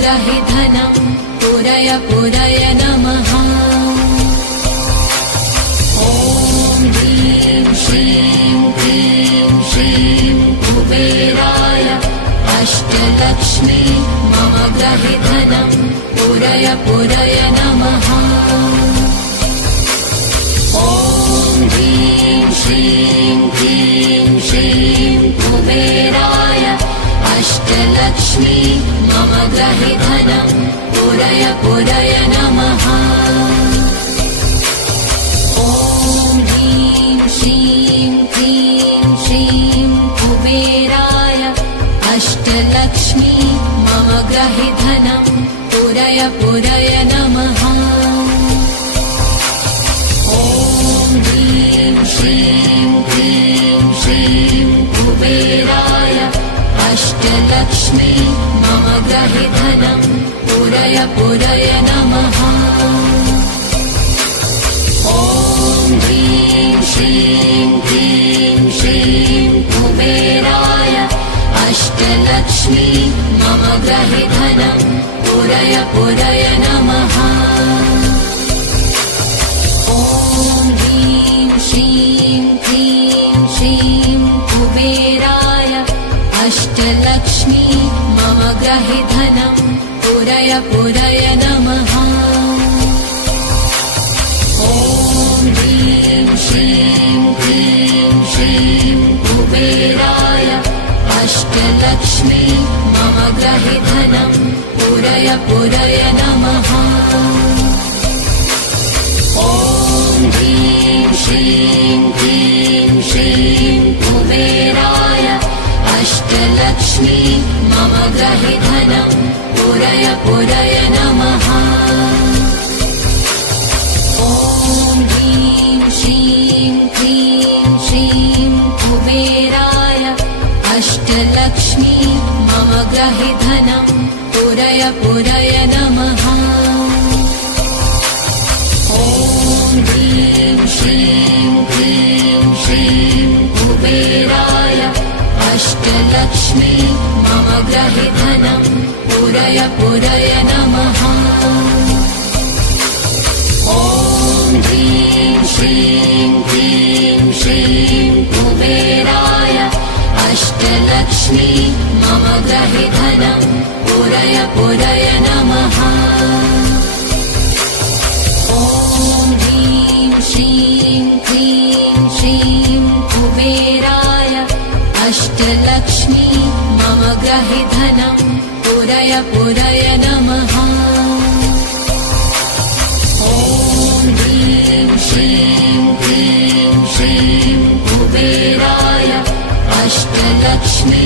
ग्रहे धनं पुरय पुरय नमः। ॐ ह्रीं श्रीं क्लीं श्रीं कुबेराय अष्टलक्ष्मी मम ग्रहे धनं पुरय पुरय नमः। ॐ ह्रीं श्रीं क्लीं श्रीं कुबेराय अष्टलक्ष्मी मम ग्रहे धनं पुरय पुरय नमः। ॐ ह्रीं श्रीं क्लीं श्रीं कुबेराय अष्टलक्ष्मी मम ग्रहे धनं पुरय पुरय नमः। ॐ ह्रीं श्रीं क्लीं श्रीं कुबेराय अष्टलक्ष्मी मम ग्रहे धनं पुरय पुरय नमः। ॐ ह्रीं श्रीं क्लीं श्रीं कुबेराय अष्टलक्ष्मी मम ग्रहे धनं पुरय पुरय नमः। ॐ ह्रीं श्रीं क्लीं श्रीं कुबेराय अष्टलक्ष्मी मम ग्रहे धनं पुरय पुरय नमः। ॐ ह्रीं श्रीं क्लीं श्रीं कुबेराय अष्टलक्ष्मी मम ग्रहे धनं पुरय पुरय नमः। ॐ ह्रीं श्रीं क्लीं श्रीं कुबेराय अष्टलक्ष्मी मम ग्रहे धनं पुरय पुरय नमः। ॐ ह्रीं श्रीं क्लीं श्रीं कुबेराय अष्टलक्ष्मी मम ग्रहे धनं पुरय पुरय नमः। ॐ ह्रीं श्रीं क्लीं श्रीं कुबेराय अष्टलक्ष्मी मम ग्रहे धनं पुरय पुरय नमः। ॐ ह्रीं श्रीं क्लीं श्रीं कुबेराय अष्टलक्ष्मी मम ग्रहे धनं पुरय पुरय नमः। ॐ ह्रीं श्रीं क्लीं श्रीं कुबेराय अष्टलक्ष्मी मम ग्रहे धनं पुरय पुरय नमः। ॐ ह्रीं श्रीं क्लीं श्रीं कुबेराय अष्टलक्ष्मी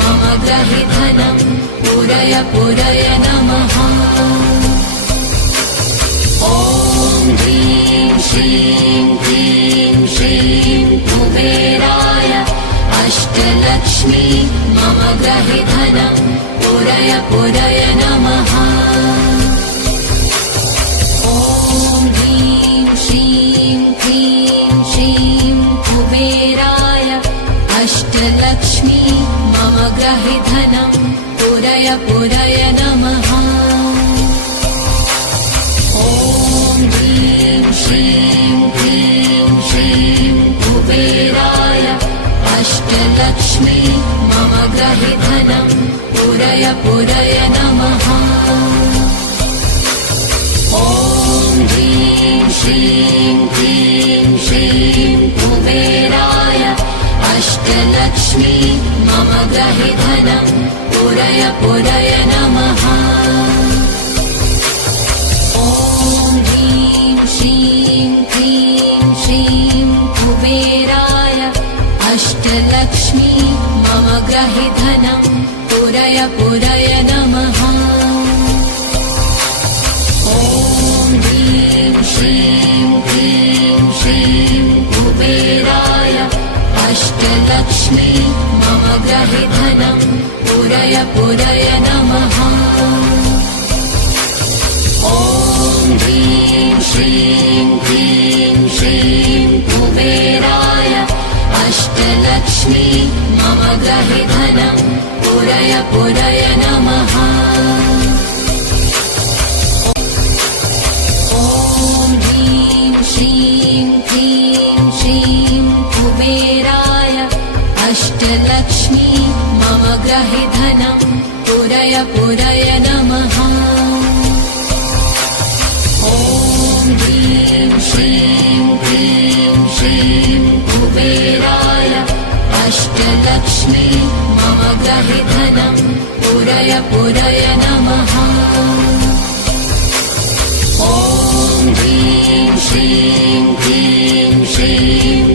मम ग्रहे धनं पुरय पुरय नमः। ॐ ह्रीं श्रीं क्लीं श्रीं कुबेराय अष्टलक्ष्मी मम ग्रहे धनं पुरय पुरय नमः। ॐ ह्रीं श्रीं क्लीं श्रीं कुबेराय अष्टलक्ष्मी मम ग्रहे धनं पुरय पुरय नमः। ॐ ह्रीं श्रीं क्लीं श्रीं कुबेराय अष्टलक्ष्मी मम ग्रहे धनं पुरय पुरय नमः। ॐ ह्रीं श्रीं क्लीं श्रीं कुबेराय अष्टलक्ष्मी मम ग्रहे धनं पुरय पुरय नमः। ॐ ह्रीं श्रीं क्लीं श्रीं कुबेराय अष्टलक्ष्मी मम ग्रहे धनं पुरय पुरय नमः। ॐ ह्रीं श्रीं क्लीं श्रीं कुबेराय अष्टलक्ष्मी मम ग्रहे धनं पुरय पुरय नमः। ॐ ह्रीं श्रीं क्लीं श्रीं कुबेराय अष्टलक्ष्मी मम ग्रहे धनं पुरय पुरय नमः। गहि धनं पुरय पुरय नमः ॐ ह्रीं श्रीं क्लीं श्रीं कुबेराय अष्टलक्ष्मी मम गहि धनं पुरय पुरय नमः ॐ ह्रीं श्रीं क्लीं श्रीं